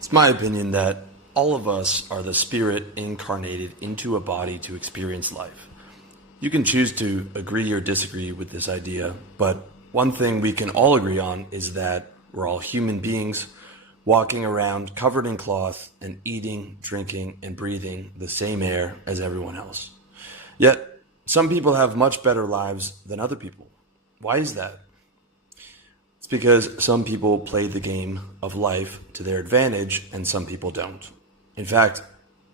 It's my opinion that all of us are the spirit incarnated into a body to experience life. You can choose to agree or disagree with this idea, but one thing we can all agree on is that we're all human beings walking around covered in cloth and eating, drinking, and breathing the same air as everyone else. Yet, some people have much better lives than other people. Why is that? It's because some people play the game of life to their advantage and some people don't. In fact,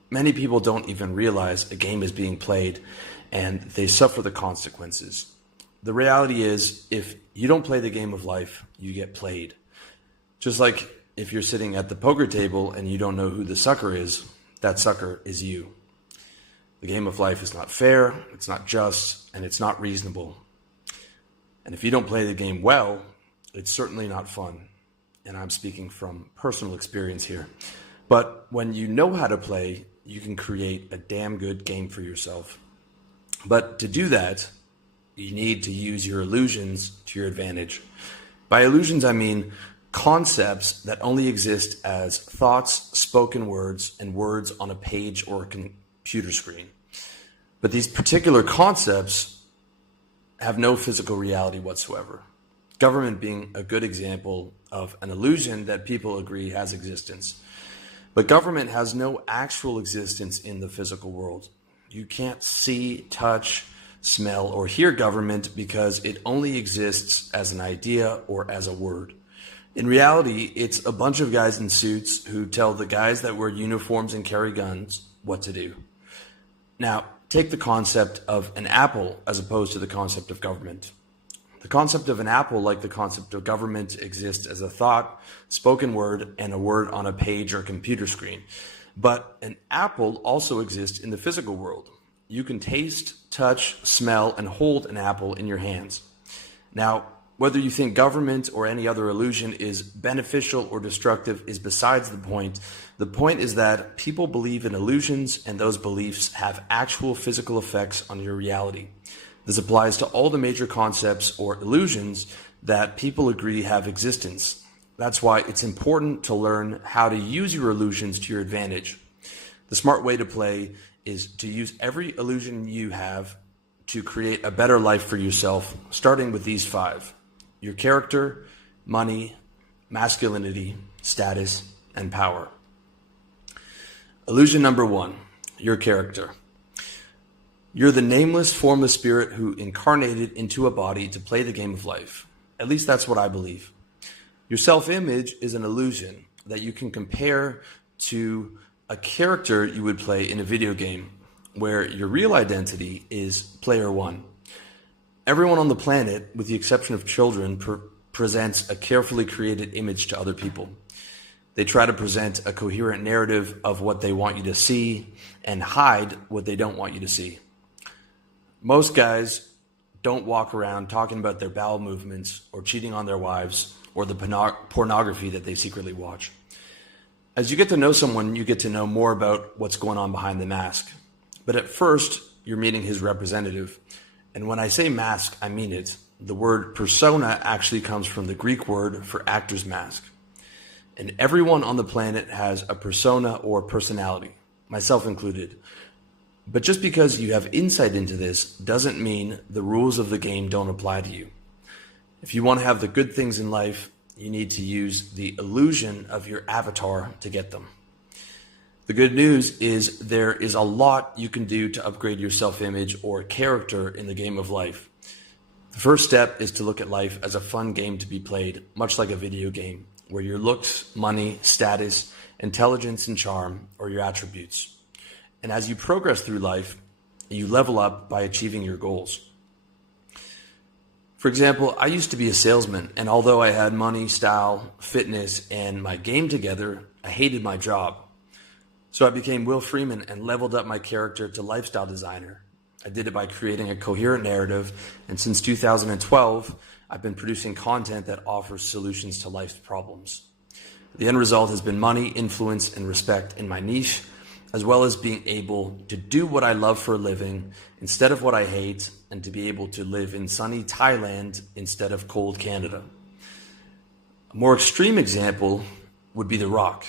many people don't even realize a game is being played and they suffer the consequences. The reality is, if you don't play the game of life, you get played. Just like if you're sitting at the poker table and you don't know who the sucker is, that sucker is you. The game of life is not fair, it's not just, and it's not reasonable. And if you don't play the game well, it's certainly not fun. And I'm speaking from personal experience here. But when you know how to play, you can create a damn good game for yourself. But to do that, you need to use your illusions to your advantage. By illusions, I mean concepts that only exist as thoughts, spoken words, and words on a page or a computer screen. But these particular concepts have no physical reality whatsoever. Government being a good example of an illusion that people agree has existence. But government has no actual existence in the physical world. You can't see, touch, smell, or hear government because it only exists as an idea or as a word. In reality, it's a bunch of guys in suits who tell the guys that wear uniforms and carry guns what to do. Now, take the concept of an apple as opposed to the concept of government. The concept of an apple, like the concept of government, exists as a thought, spoken word, and a word on a page or computer screen. But an apple also exists in the physical world. You can taste, touch, smell, and hold an apple in your hands. Now, whether you think government or any other illusion is beneficial or destructive is besides the point. The point is that people believe in illusions, and those beliefs have actual physical effects on your reality. This applies to all the major concepts or illusions that people agree have existence. That's why it's important to learn how to use your illusions to your advantage. The smart way to play is to use every illusion you have to create a better life for yourself, starting with these 5. Your character, money, masculinity, status, and power. Illusion number 1, your character. You're the nameless formless spirit who incarnated into a body to play the game of life. At least that's what I believe. Your self-image is an illusion that you can compare to a character you would play in a video game, where your real identity is player 1. Everyone on the planet, with the exception of children, presents a carefully created image to other people. They try to present a coherent narrative of what they want you to see and hide what they don't want you to see. Most guys don't walk around talking about their bowel movements or cheating on their wives or the pornography that they secretly watch. As you get to know someone, you get to know more about what's going on behind the mask. But at first, you're meeting his representative. And when I say mask, I mean it. The word persona actually comes from the Greek word for actor's mask. And everyone on the planet has a persona or personality, myself included. But just because you have insight into this doesn't mean the rules of the game don't apply to you. If you want to have the good things in life, you need to use the illusion of your avatar to get them. The good news is there is a lot you can do to upgrade your self-image or character in the game of life. The first step is to look at life as a fun game to be played, much like a video game, where your looks, money, status, intelligence, and charm are your attributes. And as you progress through life, you level up by achieving your goals. For example, I used to be a salesman, and although I had money, style, fitness, and my game together, I hated my job. So I became Will Freeman and leveled up my character to lifestyle designer. I did it by creating a coherent narrative, and since 2012, I've been producing content that offers solutions to life's problems. The end result has been money, influence, and respect in my niche, as well as being able to do what I love for a living instead of what I hate, and to be able to live in sunny Thailand instead of cold Canada. A more extreme example would be The Rock.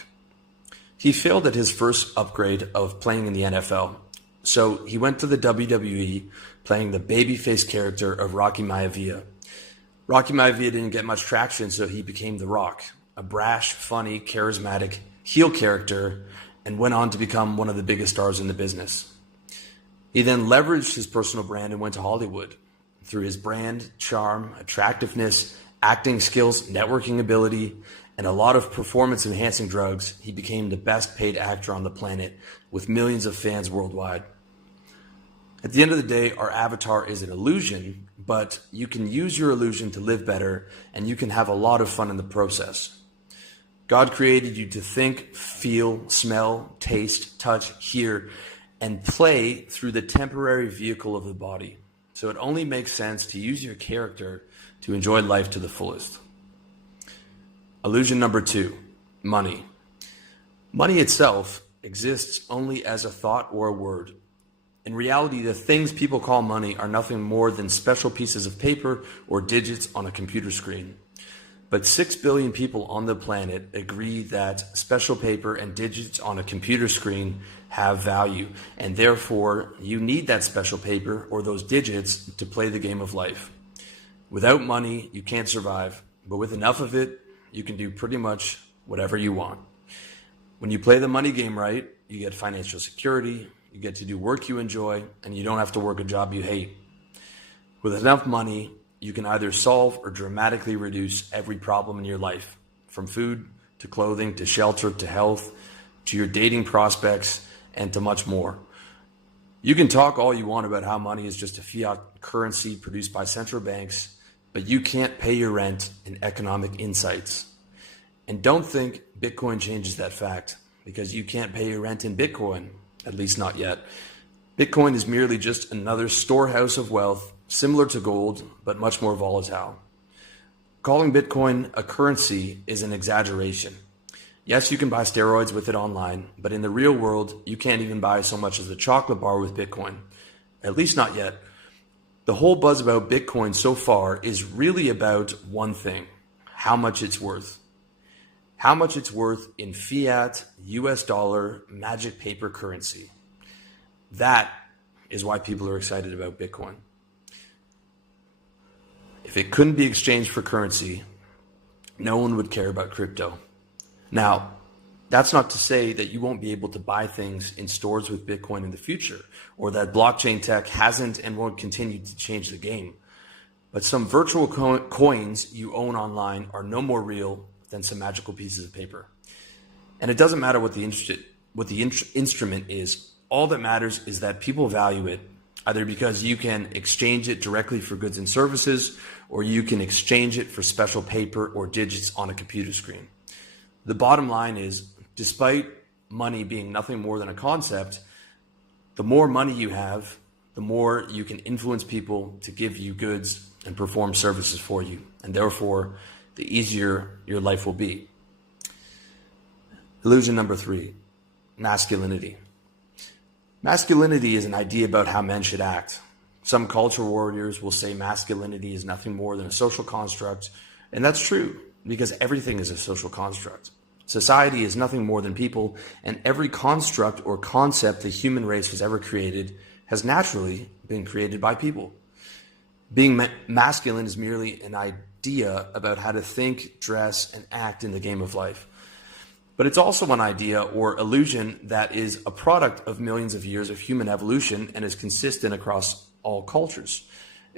He failed at his first upgrade of playing in the NFL, so he went to the WWE playing the babyface character of Rocky Maivia. Rocky Maivia didn't get much traction, so he became The Rock, a brash, funny, charismatic heel character, and went on to become one of the biggest stars in the business. He then leveraged his personal brand and went to Hollywood. Through his brand, charm, attractiveness, acting skills, networking ability, and a lot of performance-enhancing drugs, he became the best paid actor on the planet with millions of fans worldwide. At the end of the day, our avatar is an illusion, but you can use your illusion to live better, and you can have a lot of fun in the process. God created you to think, feel, smell, taste, touch, hear, and play through the temporary vehicle of the body. So it only makes sense to use your character to enjoy life to the fullest. Illusion number 2, money. Money itself exists only as a thought or a word. In reality, the things people call money are nothing more than special pieces of paper or digits on a computer screen. But 6 billion people on the planet agree that special paper and digits on a computer screen have value, and therefore you need that special paper or those digits to play the game of life. Without money, you can't survive, but with enough of it, you can do pretty much whatever you want. When you play the money game right, you get financial security, you get to do work you enjoy, and you don't have to work a job you hate. With enough money, you can either solve or dramatically reduce every problem in your life, from food to clothing to shelter to health to your dating prospects and to much more. You can talk all you want about how money is just a fiat currency produced by central banks, but you can't pay your rent in economic insights. And don't think Bitcoin changes that fact, because you can't pay your rent in Bitcoin, at least not yet. Bitcoin is merely just another storehouse of wealth, similar to gold, but much more volatile. Calling Bitcoin a currency is an exaggeration. Yes, you can buy steroids with it online, but in the real world, you can't even buy so much as a chocolate bar with Bitcoin. At least not yet. The whole buzz about Bitcoin so far is really about one thing: how much it's worth. How much it's worth in fiat, US dollar, magic paper currency. That is why people are excited about Bitcoin. If it couldn't be exchanged for currency, no one would care about crypto. Now, that's not to say that you won't be able to buy things in stores with Bitcoin in the future, or that blockchain tech hasn't and won't continue to change the game. But some virtual coins you own online are no more real than some magical pieces of paper. And it doesn't matter what the instrument is. All that matters is that people value it, either because you can exchange it directly for goods and services, or you can exchange it for special paper or digits on a computer screen. The bottom line is, despite money being nothing more than a concept, the more money you have, the more you can influence people to give you goods and perform services for you, and therefore the easier your life will be. Illusion number 3, masculinity. Masculinity is an idea about how men should act. Some culture warriors will say masculinity is nothing more than a social construct, and that's true, because everything is a social construct. Society is nothing more than people, and every construct or concept the human race has ever created has naturally been created by people. Being masculine is merely an idea about how to think, dress, and act in the game of life. But it's also an idea or illusion that is a product of millions of years of human evolution and is consistent across all cultures.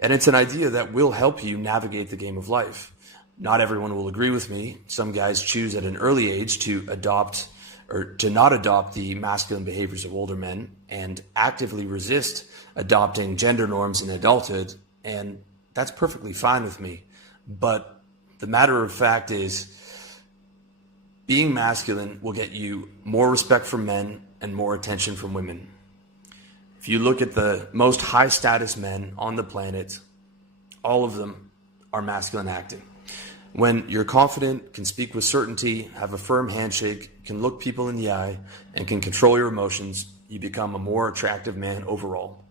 And it's an idea that will help you navigate the game of life. Not everyone will agree with me. Some guys choose at an early age to adopt or to not adopt the masculine behaviors of older men and actively resist adopting gender norms in adulthood. And that's perfectly fine with me. But the matter of fact is, being masculine will get you more respect from men and more attention from women. If you look at the most high status men on the planet, all of them are masculine acting. When you're confident, can speak with certainty, have a firm handshake, can look people in the eye, and can control your emotions, you become a more attractive man overall.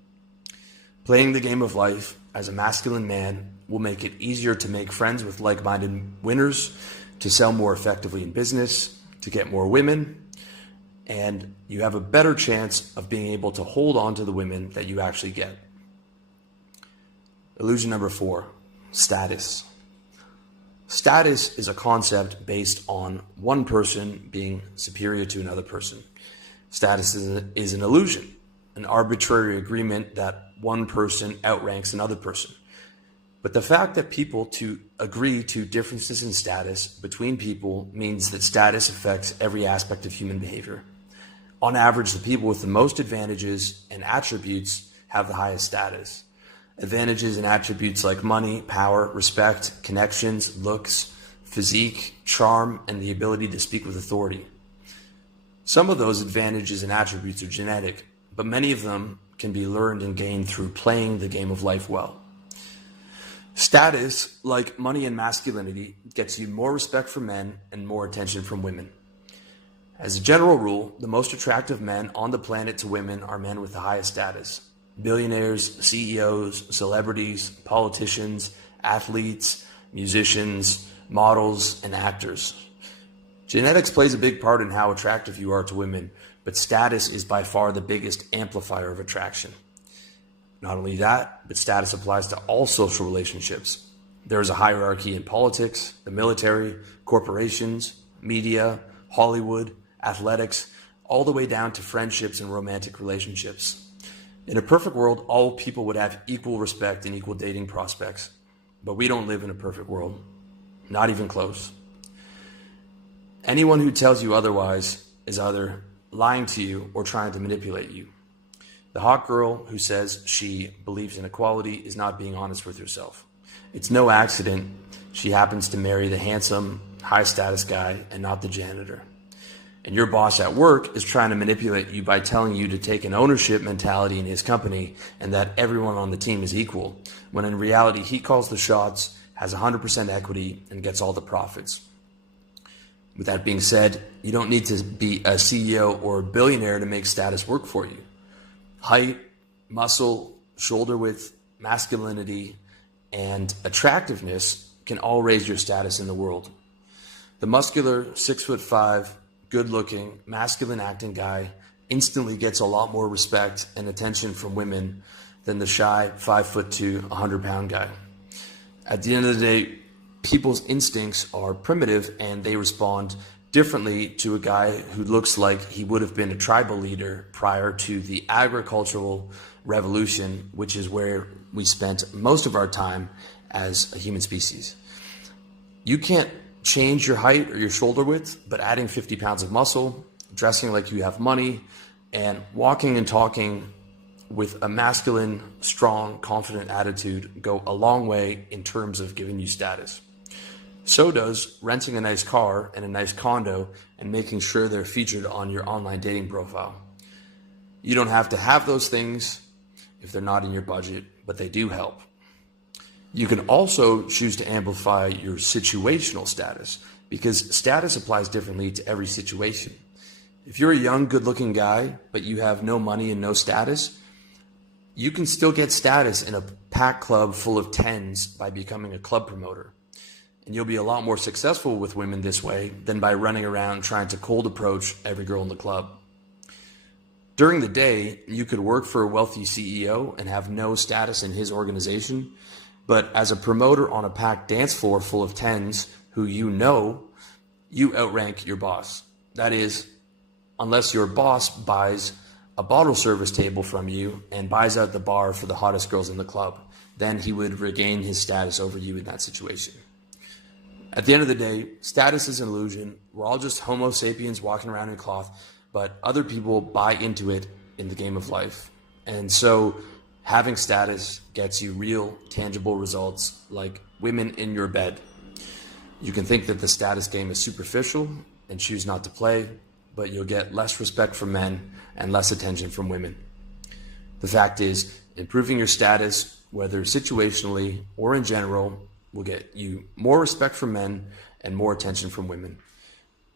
Playing the game of life as a masculine man will make it easier to make friends with like-minded winners, to sell more effectively in business, to get more women, and you have a better chance of being able to hold on to the women that you actually get. Illusion number 4, status. Status is a concept based on one person being superior to another person. Status is an illusion, an arbitrary agreement that one person outranks another person. But the fact that people to agree to differences in status between people means that status affects every aspect of human behavior. On average, the people with the most advantages and attributes have the highest status. Advantages and attributes like money, power, respect, connections, looks, physique, charm, and the ability to speak with authority. Some of those advantages and attributes are genetic, but many of them can be learned and gained through playing the game of life well. Status, like money and masculinity, gets you more respect from men and more attention from women. As a general rule, the most attractive men on the planet to women are men with the highest status. Billionaires, CEOs, celebrities, politicians, athletes, musicians, models, and actors. Genetics plays a big part in how attractive you are to women, but status is by far the biggest amplifier of attraction. Not only that, but status applies to all social relationships. There is a hierarchy in politics, the military, corporations, media, Hollywood, athletics, all the way down to friendships and romantic relationships. In a perfect world, all people would have equal respect and equal dating prospects. But we don't live in a perfect world. Not even close. Anyone who tells you otherwise is either lying to you or trying to manipulate you. The hot girl who says she believes in equality is not being honest with herself. It's no accident she happens to marry the handsome, high-status guy and not the janitor. And your boss at work is trying to manipulate you by telling you to take an ownership mentality in his company and that everyone on the team is equal, when in reality he calls the shots, has 100% equity, and gets all the profits. With that being said, you don't need to be a CEO or a billionaire to make status work for you. Height, muscle, shoulder width, masculinity, and attractiveness can all raise your status in the world. The muscular, 6'5", good-looking, masculine acting guy instantly gets a lot more respect and attention from women than the shy 5'2", 100-pound guy. At the end of the day, people's instincts are primitive and they respond differently to a guy who looks like he would have been a tribal leader prior to the agricultural revolution, which is where we spent most of our time as a human species. You can't change your height or your shoulder width, but adding 50 pounds of muscle, dressing like you have money, and walking and talking with a masculine, strong, confident attitude go a long way in terms of giving you status. So does renting a nice car and a nice condo and making sure they're featured on your online dating profile. You don't have to have those things if they're not in your budget, but they do help. You can also choose to amplify your situational status because status applies differently to every situation. If you're a young, good-looking guy, but you have no money and no status, you can still get status in a packed club full of tens by becoming a club promoter. And you'll be a lot more successful with women this way than by running around trying to cold approach every girl in the club. During the day, you could work for a wealthy CEO and have no status in his organization, but as a promoter on a packed dance floor full of tens who you outrank your boss. That is, unless your boss buys a bottle service table from you and buys out the bar for the hottest girls in the club, then he would regain his status over you in that situation. At the end of the day, status is an illusion. We're all just Homo sapiens walking around in cloth, but other people buy into it in the game of life. And so having status gets you real, tangible results like women in your bed. You can think that the status game is superficial and choose not to play, but you'll get less respect from men and less attention from women. The fact is, improving your status, whether situationally or in general, will get you more respect from men and more attention from women.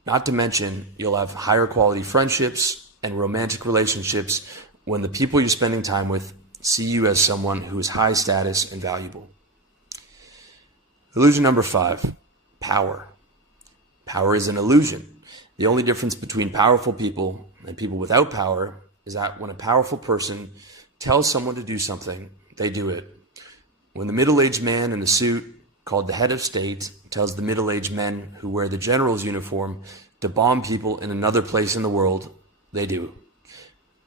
Not to mention, you'll have higher quality friendships and romantic relationships when the people you're spending time with see you as someone who is high status and valuable. Illusion number 5, power. Power is an illusion. The only difference between powerful people and people without power is that when a powerful person tells someone to do something, they do it. When the middle-aged man in a suit, called the head of state, tells the middle-aged men who wear the general's uniform to bomb people in another place in the world, they do.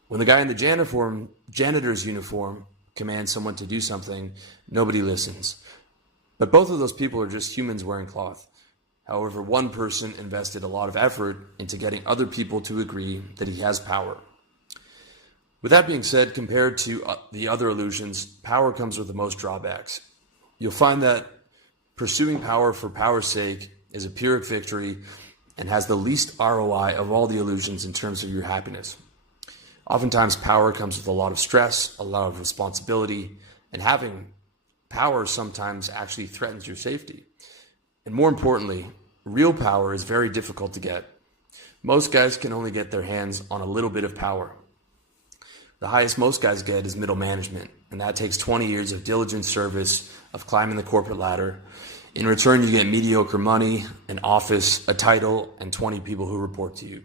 When the guy in the janitor's uniform commands someone to do something, nobody listens. But both of those people are just humans wearing cloth. However, one person invested a lot of effort into getting other people to agree that he has power. With that being said, compared to the other illusions, power comes with the most drawbacks. You'll find that pursuing power for power's sake is a Pyrrhic victory and has the least ROI of all the illusions in terms of your happiness. Oftentimes, power comes with a lot of stress, a lot of responsibility, and having power sometimes actually threatens your safety. And more importantly, real power is very difficult to get. Most guys can only get their hands on a little bit of power. The highest most guys get is middle management, and that takes 20 years of diligent service, of climbing the corporate ladder. In return, you get mediocre money, an office, a title, and 20 people who report to you.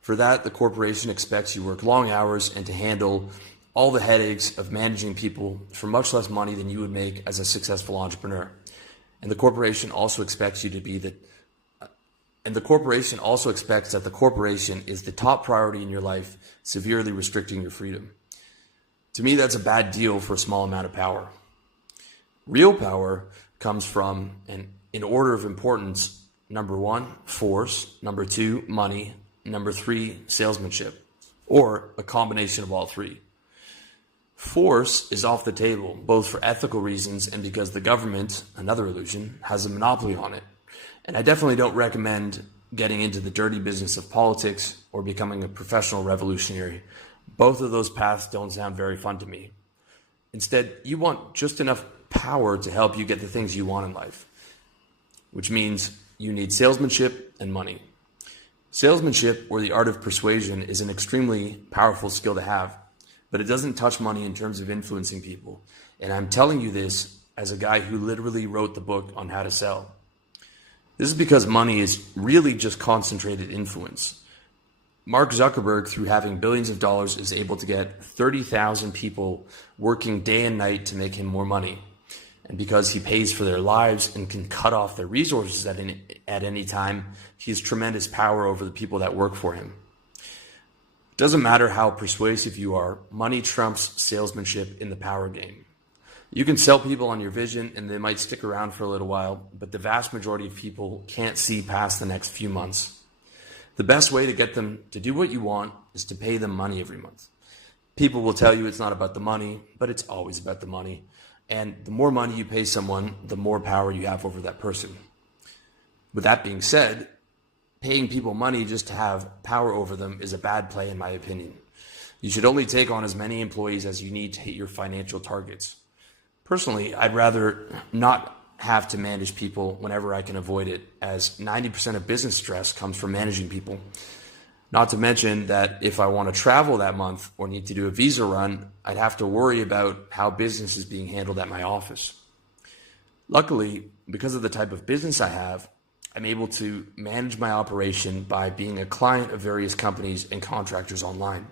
For that, the corporation expects you work long hours and to handle all the headaches of managing people for much less money than you would make as a successful entrepreneur. And the corporation also expects that the corporation is the top priority in your life, severely restricting your freedom. To me, that's a bad deal for a small amount of power. Real power comes from, and in order of importance, number 1, force, number 2, money, number 3, salesmanship, or a combination of all three. Force is off the table, both for ethical reasons and because the government, another illusion, has a monopoly on it. And I definitely don't recommend getting into the dirty business of politics or becoming a professional revolutionary. Both of those paths don't sound very fun to me. Instead, you want just enough power to help you get the things you want in life, which means you need salesmanship and money. Salesmanship, or the art of persuasion, is an extremely powerful skill to have, but it doesn't touch money in terms of influencing people. And I'm telling you this as a guy who literally wrote the book on how to sell. This is because money is really just concentrated influence. Mark Zuckerberg, through having billions of dollars, is able to get 30,000 people working day and night to make him more money. And because he pays for their lives and can cut off their resources at any time, he has tremendous power over the people that work for him. It doesn't matter how persuasive you are, money trumps salesmanship in the power game. You can sell people on your vision and they might stick around for a little while, but the vast majority of people can't see past the next few months. The best way to get them to do what you want is to pay them money every month. People will tell you it's not about the money, but it's always about the money. And the more money you pay someone, the more power you have over that person. With that being said, paying people money just to have power over them is a bad play in my opinion. You should only take on as many employees as you need to hit your financial targets. Personally, I'd rather not have to manage people whenever I can avoid it, as 90% of business stress comes from managing people. Not to mention that if I want to travel that month or need to do a visa run, I'd have to worry about how business is being handled at my office. Luckily, because of the type of business I have, I'm able to manage my operation by being a client of various companies and contractors online.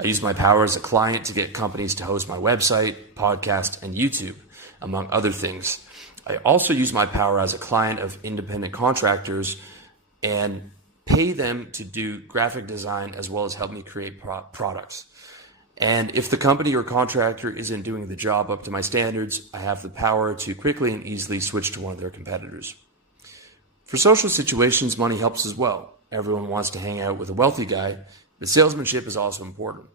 I use my power as a client to get companies to host my website, podcast, and YouTube, among other things. I also use my power as a client of independent contractors and pay them to do graphic design as well as help me create products. And if the company or contractor isn't doing the job up to my standards, I have the power to quickly and easily switch to one of their competitors. For social situations, money helps as well. Everyone wants to hang out with a wealthy guy, but salesmanship is also important.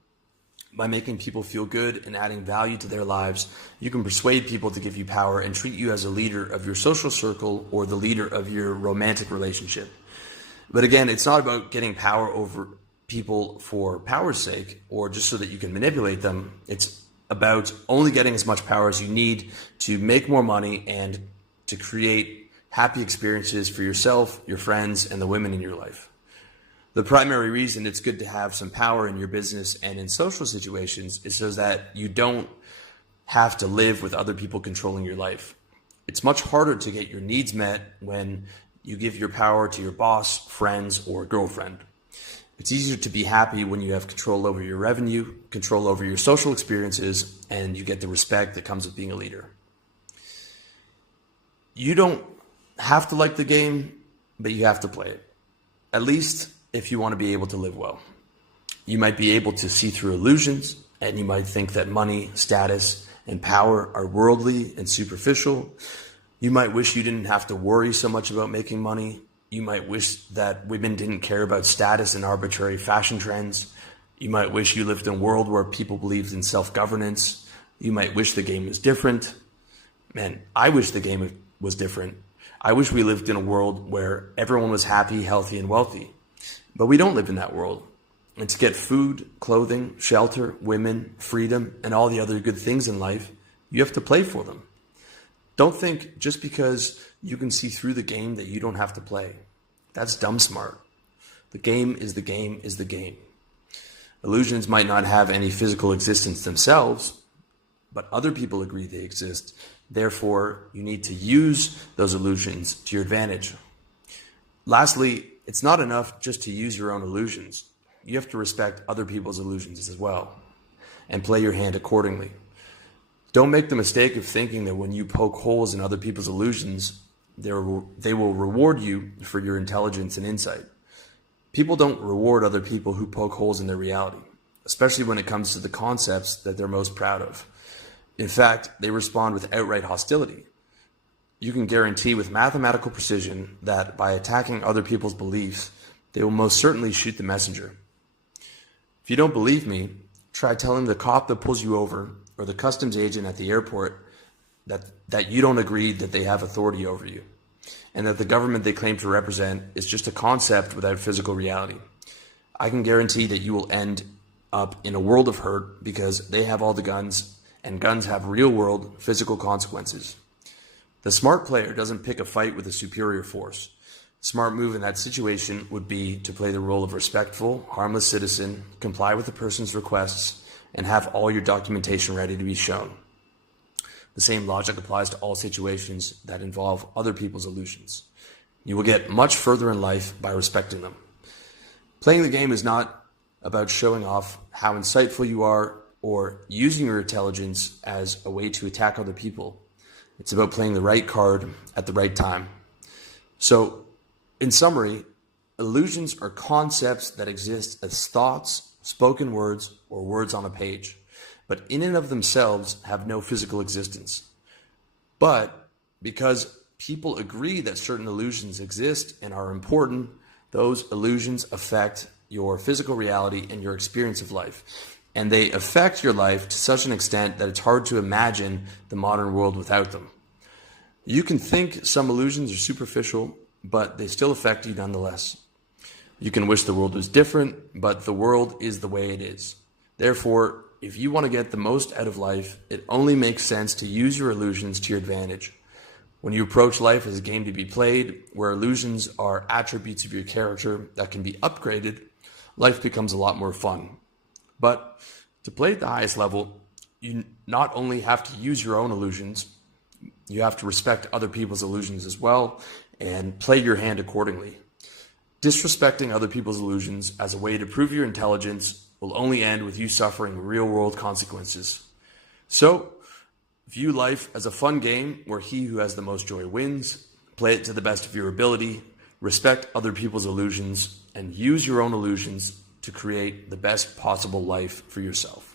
By making people feel good and adding value to their lives, you can persuade people to give you power and treat you as a leader of your social circle or the leader of your romantic relationship. But again, it's not about getting power over people for power's sake or just so that you can manipulate them. It's about only getting as much power as you need to make more money and to create happy experiences for yourself, your friends, and the women in your life. The primary reason it's good to have some power in your business and in social situations is so that you don't have to live with other people controlling your life. It's much harder to get your needs met when you give your power to your boss, friends, or girlfriend. It's easier to be happy when you have control over your revenue, control over your social experiences, and you get the respect that comes with being a leader. You don't have to like the game, but you have to play it. At least if you want to be able to live well. You might be able to see through illusions, and you might think that money, status, and power are worldly and superficial. You might wish you didn't have to worry so much about making money. You might wish that women didn't care about status and arbitrary fashion trends. You might wish you lived in a world where people believed in self-governance. You might wish the game was different. Man, I wish the game was different. I wish we lived in a world where everyone was happy, healthy, and wealthy. But we don't live in that world. And to get food, clothing, shelter, women, freedom, and all the other good things in life, you have to play for them. Don't think just because you can see through the game that you don't have to play. That's dumb smart. The game is the game is the game. Illusions might not have any physical existence themselves, but other people agree they exist. Therefore, you need to use those illusions to your advantage. Lastly, it's not enough just to use your own illusions. You have to respect other people's illusions as well and play your hand accordingly. Don't make the mistake of thinking that when you poke holes in other people's illusions, they will reward you for your intelligence and insight. People don't reward other people who poke holes in their reality, especially when it comes to the concepts that they're most proud of. In fact, they respond with outright hostility. You can guarantee with mathematical precision that by attacking other people's beliefs, they will most certainly shoot the messenger. If you don't believe me, try telling the cop that pulls you over or the customs agent at the airport that you don't agree that they have authority over you and that the government they claim to represent is just a concept without physical reality. I can guarantee that you will end up in a world of hurt because they have all the guns and guns have real-world physical consequences. The smart player doesn't pick a fight with a superior force. The smart move in that situation would be to play the role of respectful, harmless citizen, comply with the person's requests, and have all your documentation ready to be shown. The same logic applies to all situations that involve other people's illusions. You will get much further in life by respecting them. Playing the game is not about showing off how insightful you are or using your intelligence as a way to attack other people. It's about playing the right card at the right time. So, in summary, illusions are concepts that exist as thoughts, spoken words, or words on a page, but in and of themselves have no physical existence. But because people agree that certain illusions exist and are important, those illusions affect your physical reality and your experience of life. And they affect your life to such an extent that it's hard to imagine the modern world without them. You can think some illusions are superficial, but they still affect you nonetheless. You can wish the world was different, but the world is the way it is. Therefore, if you want to get the most out of life, it only makes sense to use your illusions to your advantage. When you approach life as a game to be played, where illusions are attributes of your character that can be upgraded, life becomes a lot more fun. But to play at the highest level, you not only have to use your own illusions, you have to respect other people's illusions as well and play your hand accordingly. Disrespecting other people's illusions as a way to prove your intelligence will only end with you suffering real-world consequences. So, view life as a fun game where he who has the most joy wins, play it to the best of your ability, respect other people's illusions, and use your own illusions to create the best possible life for yourself.